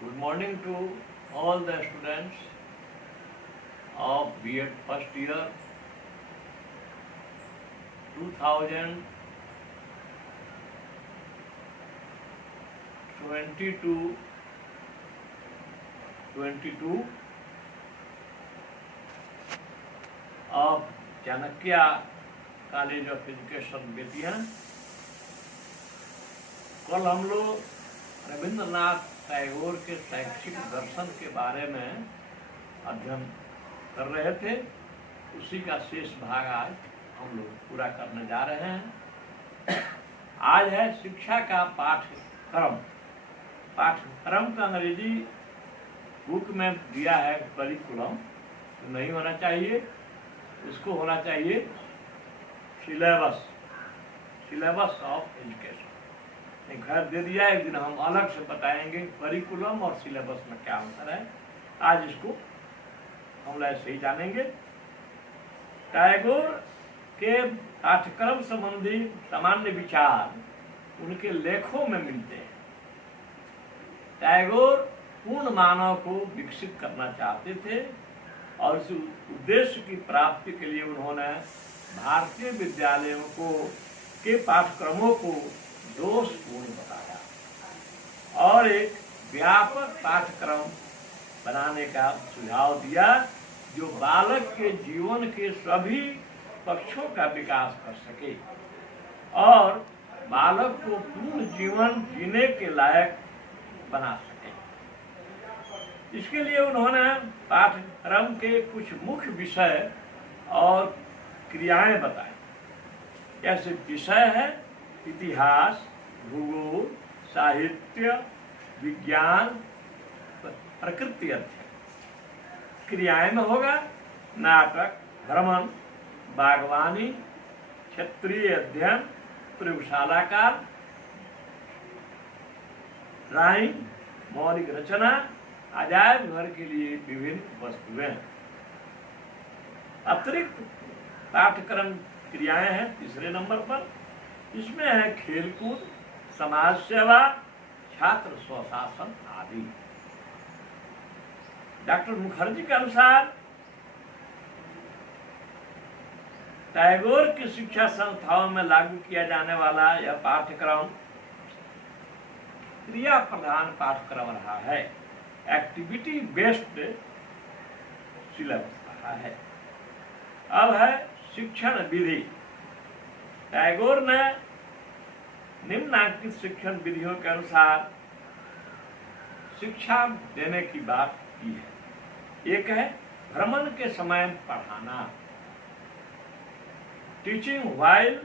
Good morning to all the students of B.Ed first year 2022 of Chanakya college of education Bettiah. कल हम लोग रविंद्रनाथ टैगोर के शैक्षिक दर्शन के बारे में अध्ययन कर रहे थे। उसी का शेष भाग आज हम लोग पूरा करने जा रहे हैं। आज है शिक्षा का पाठ्यक्रम। पाठ्यक्रम का अंग्रेजी बुक में दिया है करिकुलम, तो नहीं होना चाहिए, इसको होना चाहिए सिलेबस ऑफ एजुकेशन। खैर दे दिया, एक दिन हम अलग से बताएंगे करिकुलम और सिलेबस में क्या अंतर है। आज इसको हम ऐसे ही जानेंगे। टैगोर के पाठ्यक्रम संबंधी सामान्य विचार उनके लेखों में मिलते हैं। टैगोर पूर्ण मानव को विकसित करना चाहते थे और इस उद्देश्य की प्राप्ति के लिए उन्होंने भारतीय विद्यालयों के पाठ्यक्रमों को दोषपूर्ण बताया और एक व्यापक पाठ्यक्रम बनाने का सुझाव दिया जो बालक के जीवन के सभी पक्षों का विकास कर सके और बालक को पूर्ण जीवन जीने के लायक बना सके। इसके लिए उन्होंने पाठ्यक्रम के कुछ मुख्य विषय और क्रियाएं बताई। जैसे विषय है इतिहास, भूगोल, साहित्य, विज्ञान, प्रकृति अध्ययन। क्रियाएं में होगा नाटक, भ्रमण, बागवानी, क्षेत्रीय अध्ययन, प्रयोगशाला का ड्राइंग, मौलिक रचना, अजायब घर के लिए विभिन्न वस्तुएं। अतिरिक्त पाठ्यक्रम क्रियाएं हैं तीसरे नंबर पर। इसमें है खेलकूद, समाज सेवा, छात्र स्वशासन आदि। डॉक्टर मुखर्जी के अनुसार टैगोर की शिक्षा संस्थाओं में लागू किया जाने वाला यह पाठ्यक्रम क्रिया प्रधान पाठ्यक्रम रहा है, एक्टिविटी बेस्ड सिलेबस रहा है। अब है शिक्षण विधि। टैगोर ने निम्नलिखित शिक्षण विधियों के अनुसार शिक्षा देने की बात की है। एक है भ्रमण के समय पढ़ाना, टीचिंग व्हाइल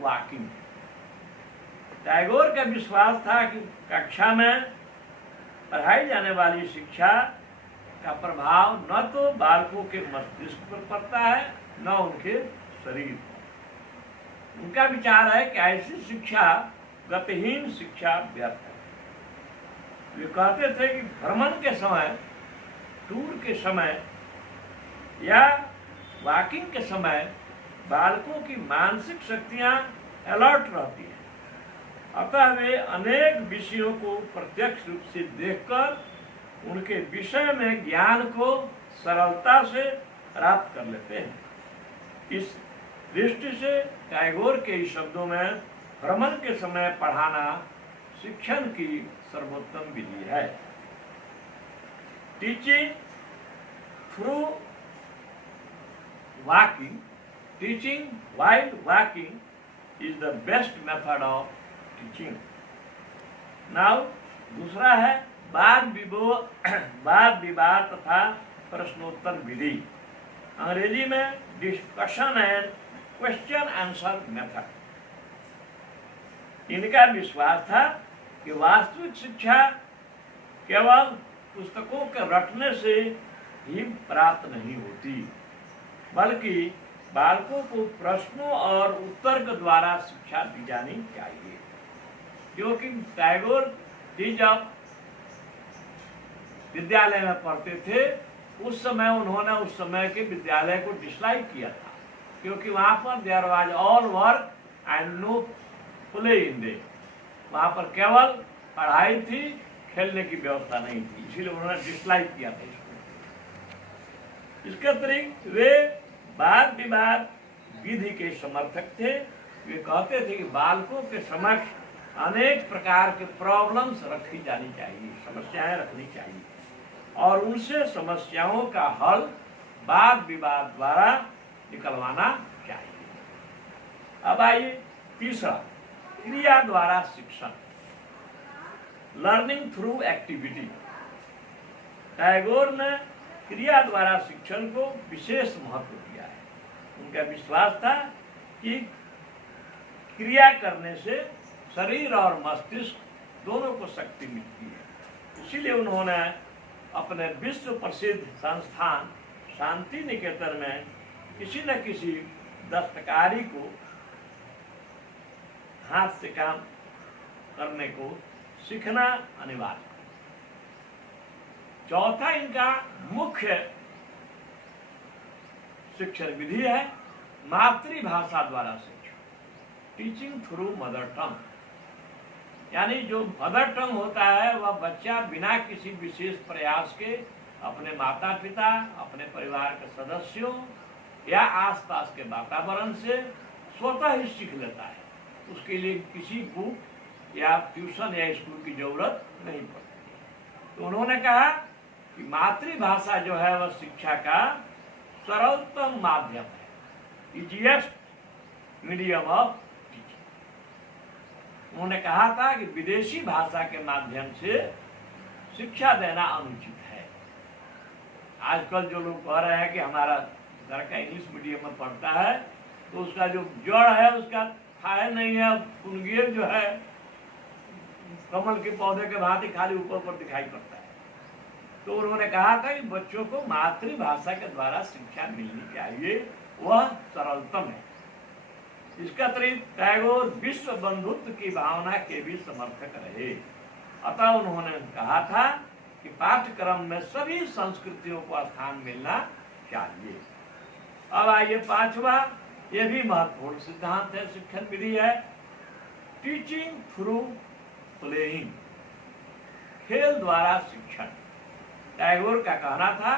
वॉकिंग। टैगोर का विश्वास था कि कक्षा में पढ़ाई जाने वाली शिक्षा का प्रभाव न तो बालकों के मस्तिष्क पर पड़ता है न उनके शरीर पर। उनका विचार है कि ऐसी शिक्षा गतिहीन शिक्षा व्यर्थ है। वे कहते थे कि भ्रमण के समय, टूर के समय या वॉकिंग के समय बालकों की मानसिक शक्तियां अलर्ट रहती हैं, अतः वे अनेक विषयों को प्रत्यक्ष रूप से देखकर उनके विषय में ज्ञान को सरलता से प्राप्त कर लेते हैं। इस दृष्टि से टैगोर के इस शब्दों में भ्रमण के समय पढ़ाना शिक्षण की सर्वोत्तम विधि है। Teaching through walking, teaching while walking is the best method of teaching. Now दूसरा है वाद विवाद तथा प्रश्नोत्तर विधि, अंग्रेजी में discussion and question answer method. इनका विश्वास था कि वास्तविक शिक्षा केवल पुस्तकों के रटने से ही प्राप्त नहीं होती, बल्कि बालकों को प्रश्नों और उत्तर के द्वारा शिक्षा दी जानी चाहिए। क्योंकि टैगोर जी जब विद्यालय में पढ़ते थे उस समय उन्होंने उस समय के विद्यालय को डिसलाइक किया था, क्योंकि वहां पर there was all work and no play in day. वहां पर केवल पढ़ाई थी, खेलने की व्यवस्था नहीं थी, इसीलिए उन्होंने डिसलाइक किया था इसको। इसके अतिरिक्त वे वाद विवाद विधि के समर्थक थे। वे कहते थे कि बालकों के समक्ष अनेक प्रकार के प्रॉब्लम्स रखी जानी चाहिए, समस्याएं रखनी चाहिए, और उनसे समस्याओं का हल वाद विवाद द्वारा निकलवाना चाहिए। अब आइए तीसरा, क्रिया द्वारा शिक्षण, लर्निंग थ्रू एक्टिविटी। टैगोर ने क्रिया द्वारा शिक्षण को विशेष महत्व दिया है। उनका विश्वास था कि क्रिया करने से शरीर और मस्तिष्क दोनों को शक्ति मिलती है। इसीलिए उन्होंने अपने विश्व प्रसिद्ध संस्थान शांति निकेतन में किसी न किसी दस्तकारी को हाथ से काम करने को सीखना अनिवार्य। चौथा इनका मुख्य शिक्षण विधि है मातृभाषा द्वारा शिक्षण, टीचिंग थ्रू मदर टंग। यानी जो मदर टंग होता है वह बच्चा बिना किसी विशेष प्रयास के अपने माता पिता, अपने परिवार के सदस्यों या आसपास के वातावरण से स्वतः ही सीख लेता है। उसके लिए किसी बुक या ट्यूशन या स्कूल की जरूरत नहीं पड़ती। तो उन्होंने कहा कि मातृभाषा जो है वह शिक्षा का सरलतम माध्यम है, इजीएस्ट मीडियम ऑफ टीचिंग। उन्होंने कहा था कि विदेशी भाषा के माध्यम से शिक्षा देना अनुचित है। आजकल जो लोग कह रहे हैं कि हमारा लड़का इंग्लिश मीडियम में पढ़ता है तो उसका जो जड़ है उसका खाए नहीं है, कुनगिर जो है कमल के पौधे के भांति खाली ऊपर ऊपर दिखाई पड़ता है। तो उन्होंने कहा था कि बच्चों को मातृभाषा के द्वारा शिक्षा मिलनी चाहिए, वह सरलतम है। इसका अतिरिक्त टैगोर विश्व बंधुत्व की भावना के भी समर्थक रहे। अतः उन्होंने कहा था कि पाठ्यक्रम में सभी संस्कृतियों को स्थान मिलना चाहिए। अब आइए पांचवा, यह भी महत्वपूर्ण सिद्धांत है, शिक्षण विधि है टीचिंग थ्रू प्लेइंग, खेल द्वारा शिक्षण। टैगोर का कहना था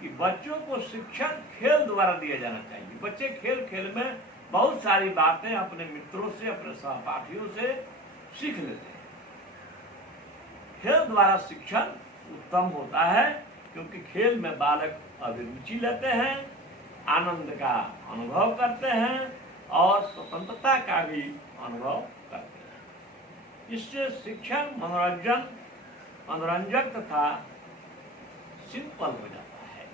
कि बच्चों को शिक्षण खेल द्वारा दिया जाना चाहिए। बच्चे खेल खेल में बहुत सारी बातें अपने मित्रों से, अपने सहपाठियों से सीख लेते हैं। खेल द्वारा शिक्षण उत्तम होता है क्योंकि खेल में बालक अभिरुचि लेते हैं, आनंद का अनुभव करते हैं और स्वतंत्रता का भी अनुभव करते हैं। इससे शिक्षण मनोरंजक तथा सिंपल हो जाता है,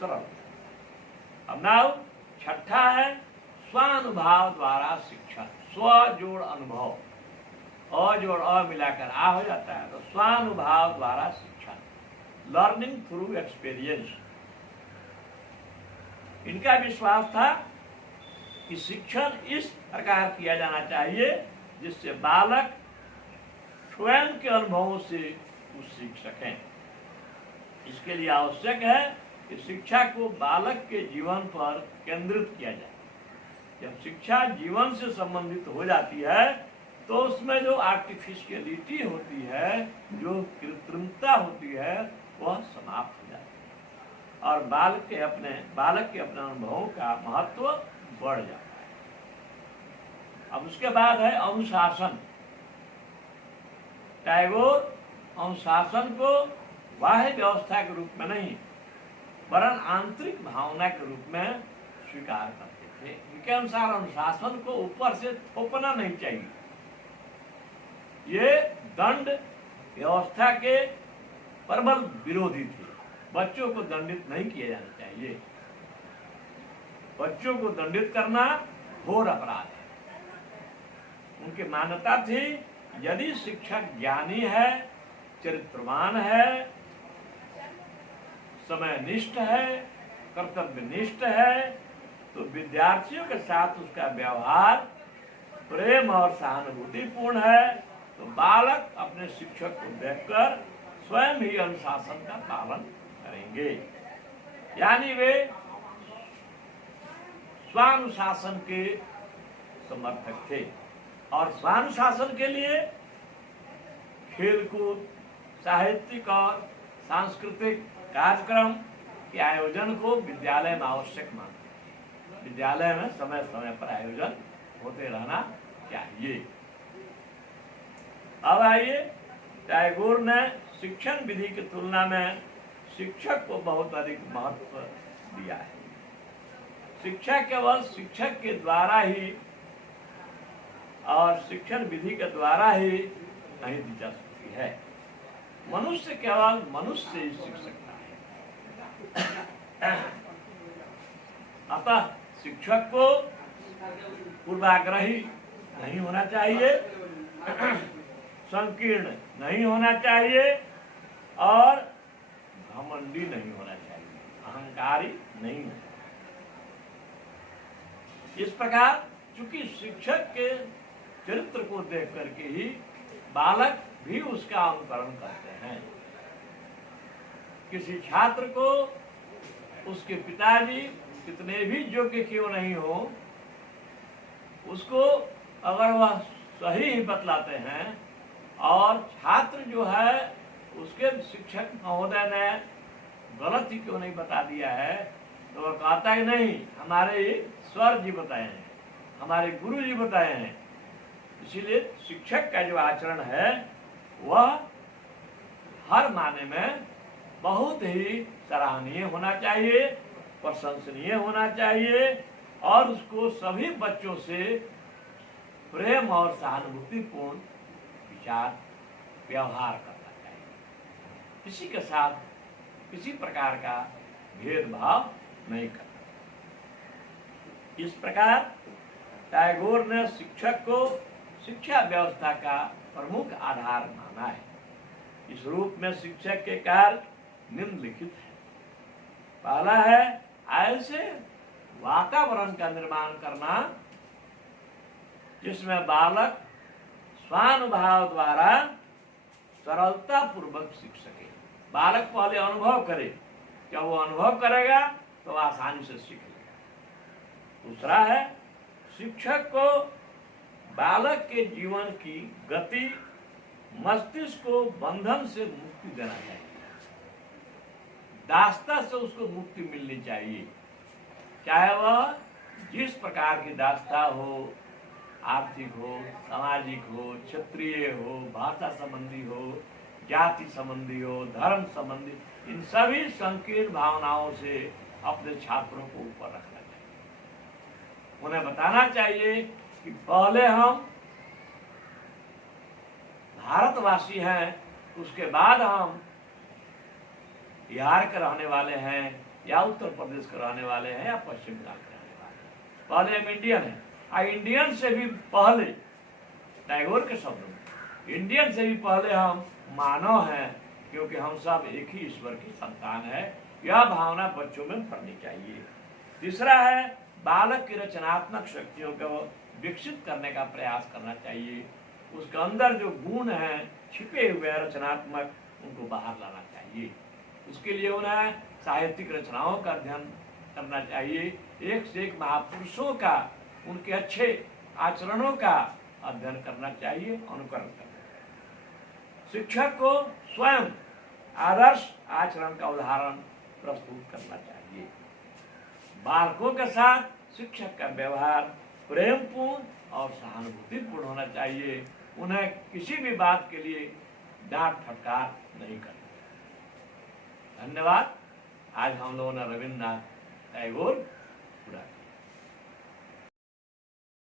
सरल। अब नाउ छठा है स्वानुभव द्वारा शिक्षण, स्व जोड़ अनुभव, अ जोड़ अ मिलाकर आ हो जाता है, तो स्वानुभव द्वारा शिक्षण, लर्निंग थ्रू एक्सपीरियंस। इनका विश्वास था कि शिक्षण इस प्रकार किया जाना चाहिए जिससे बालक स्वयं के अनुभवों से कुछ सीख सकें। इसके लिए आवश्यक है कि शिक्षा को बालक के जीवन पर केंद्रित किया जाए। जब शिक्षा जीवन से संबंधित हो जाती है तो उसमें जो आर्टिफिशियलिटी होती है, जो कृत्रिमता होती है, वह समाप्त हो जाती है और बालक के अपने अनुभवों का महत्व बढ़ जाता है। अब उसके बाद है अनुशासन। टैगोर अनुशासन को बाह्य व्यवस्था के रूप में नहीं वरन आंतरिक भावना के रूप में स्वीकार करते थे। इनके अनुसार अनुशासन को ऊपर से थोपना नहीं चाहिए। ये दंड व्यवस्था के प्रबल विरोधी थे। बच्चों को दंडित नहीं किया जाना चाहिए। बच्चों को दंडित करना घोर अपराध है। उनकी मान्यता थी यदि शिक्षक ज्ञानी है, चरित्रवान है, समयनिष्ठ है, कर्तव्यनिष्ठ है, तो विद्यार्थियों के साथ उसका व्यवहार प्रेम और सहानुभूतिपूर्ण है, तो बालक अपने शिक्षक को देखकर स्वयं ही अनुशासन का पालन करेंगे। यानी वे स्वानुशासन के समर्थक थे और स्वानुशासन के लिए खेलकूद, साहित्यिक और सांस्कृतिक कार्यक्रम के आयोजन को विद्यालय में आवश्यक मानते हैं। विद्यालय में समय समय पर आयोजन होते रहना चाहिए। अब आइए, टैगोर ने शिक्षण विधि की तुलना में शिक्षक को बहुत अधिक महत्व दिया है। शिक्षा केवल शिक्षक के द्वारा ही और शिक्षण विधि के द्वारा ही नहीं दी जा सकती है। मनुष्य केवल मनुष्य से ही सीख सकता है। अतः शिक्षक को पूर्वाग्रही नहीं होना चाहिए, संकीर्ण नहीं होना चाहिए और घमंडी नहीं होना चाहिए, अहंकारी नहीं होना चाहिए। इस प्रकार चूंकि शिक्षक के चरित्र को देख करके ही बालक भी उसका अनुकरण करते हैं। किसी छात्र को उसके पिताजी कितने भी योग्य क्यों नहीं हो, उसको अगर वह सही ही बतलाते हैं और छात्र जो है उसके शिक्षक महोदय ने गलत ही क्यों नहीं बता दिया है, तो वह कहता है नहीं, हमारे सर जी बताए हैं, हमारे गुरु जी बताए हैं। इसीलिए शिक्षक का जो आचरण है वह हर माने में बहुत ही सराहनीय होना चाहिए, प्रशंसनीय होना चाहिए और उसको सभी बच्चों से प्रेम और सहानुभूतिपूर्ण विचार व्यवहार करना चाहिए। किसी के साथ किसी प्रकार का भेदभाव नहीं करना। इस प्रकार टैगोर ने शिक्षक को शिक्षा व्यवस्था का प्रमुख आधार माना है। इस रूप में शिक्षक के कार्य निम्नलिखित है। पहला है ऐसे वातावरण का निर्माण करना जिसमें बालक स्वानुभाव द्वारा सरलता पूर्वक सीख सके। बालक पहले अनुभव करे, जब वो अनुभव करेगा तो आसानी से सीख लेगा। दूसरा है शिक्षक को बालक के जीवन की गति, मस्तिष्क को बंधन से मुक्ति देना चाहिए। दास्ता से उसको मुक्ति मिलनी चाहिए, चाहे वह जिस प्रकार की दास्ता हो, आर्थिक हो, सामाजिक हो, क्षेत्रीय हो, भाषा संबंधी हो, जाति संबंधी हो, धर्म संबंधी, इन सभी संकीर्ण भावनाओं से अपने छात्रों को ऊपर रखना चाहिए। उन्हें बताना चाहिए कि पहले हम भारतवासी हैं, उसके बाद हम बिहार के रहने वाले हैं या उत्तर प्रदेश के रहने वाले हैं या पश्चिम बंगाल के रहने वाले हैं। पहले हम इंडियन हैं। इंडियन से भी पहले, टैगोर के शब्दों में, इंडियन से भी पहले हम मानव हैं, क्योंकि हम सब एक ही ईश्वर की संतान है। यह भावना बच्चों में भरनी चाहिए। तीसरा है बालक की रचनात्मक शक्तियों को विकसित करने का प्रयास करना चाहिए। उसके अंदर जो गुण हैं छिपे हुए रचनात्मक, उनको बाहर लाना चाहिए। उसके लिए उन्हें साहित्यिक रचनाओं का अध्ययन करना चाहिए। एक से एक महापुरुषों का, उनके अच्छे आचरणों का अध्ययन करना चाहिए, अनुकरण करना चाहिए। शिक्षक को स्वयं आदर्श आचरण का उदाहरण प्रस्तुत करना चाहिए। बालकों के साथ शिक्षक का व्यवहार प्रेमपूर्ण और सहानुभूतिपूर्ण होना चाहिए। उन्हें किसी भी बात के लिए डांट फटकार नहीं करना। धन्यवाद। आज हम लोगों ने रविन्द्रनाथ टैगोर पूरा